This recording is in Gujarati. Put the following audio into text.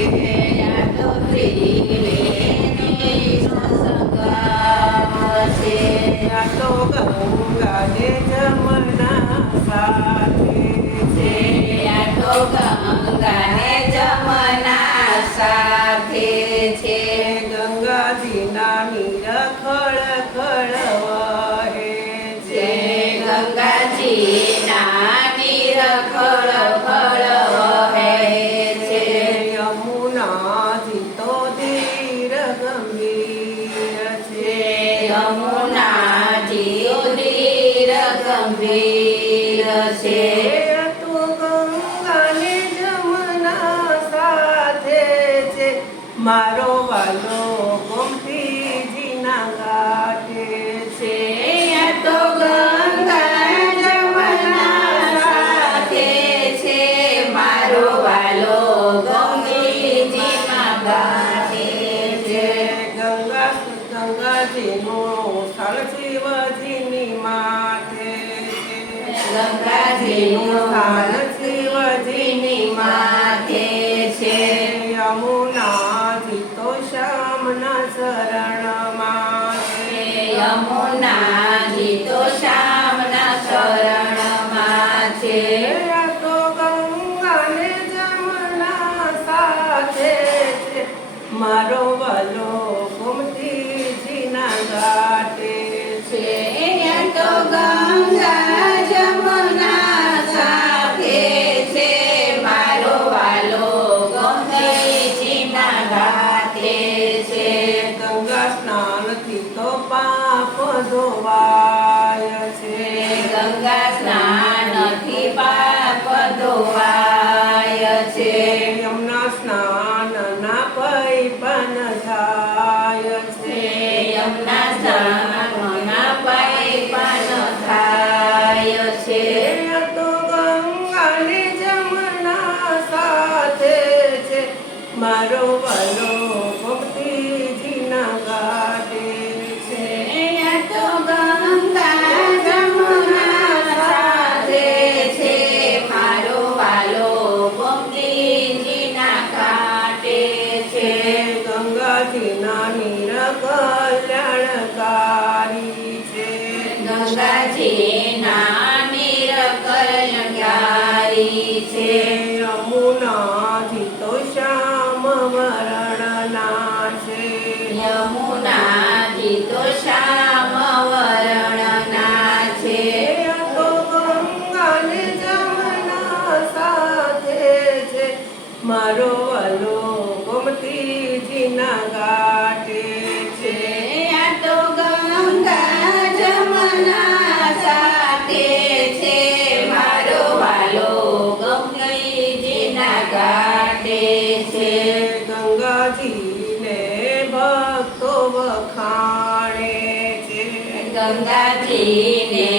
આ તો ત્રિવેણી સંગમ છે. આ તો ગંગા ને જમના સાથે છે. આ તો ગંગા ને જમના સાથે છે. ગંગાજીના નીર ખળ ખળ વહે છે. ગંગાજીના નીર ખળ ખળ વહે છે. યમુનાજી તો ધીર ગંભીર છે. યમુનાજી ઉદીર ગંભીર છે. તો ગંગા ને જમના સાથે છે. મારો વાલો ગોમતીજીના ઘાટે છે. આ તો ગંગા જમના સાથે છે. મારો વાલો ગંગીજીના ઘાટે છે. ગંગાજીનું સ્થળ શિવજીની માથે છે. ગંગાજીનું સ્થાન શિવજીની માથે છે. યમુનાજી તો શ્યામના શરણમાં છે. યમુનાજી તો શ્યામના શરણમાં છે. આ તો ગંગા ને જમના સાથે છે. મારો વાલો ગોમતીજીના ઘાટે છે. આ તો ગંગા જમના સાથે છે. મારો વાલો ગોમતીજીના ઘાટે છે. ગંગા સ્નાનથી તો પાપ ધોવાય છે. ગંગા સ્નાનથી પાપ ધોવાય છે. યમુના સ્નાનના પૈ પણ થાય છે. યમુના સ્નાનના પાય પણ થાય છે. આ તો ગંગા ને જમના સાથે છે. મારો વાલો ગોમતીજીના ઘાટે છે. આ તો ગંગા જમુના સાથે છે. મારો વાલો ગોમતીજીના ઘાટે છે. ગંગાજીના નીર કલ્યાણકારી છે. ગંગાજીના નીર કલ્યાણકારી છે. યમુનાજી તો શ્યામ વર્ણના છે. યમુનાજી તો શ્યામ વર્ણના છે. આ તો ગંગા ને જમના સાથે છે. મારો વાલો ગોમતીજીના ઘાટે છે. આ તો ગંગા જમના સાથે છે. મારો વાલો ગંગીજીના ઘાટે છે. ગંગાજીને ભક્તો વખાણે છે. ગંગાજીને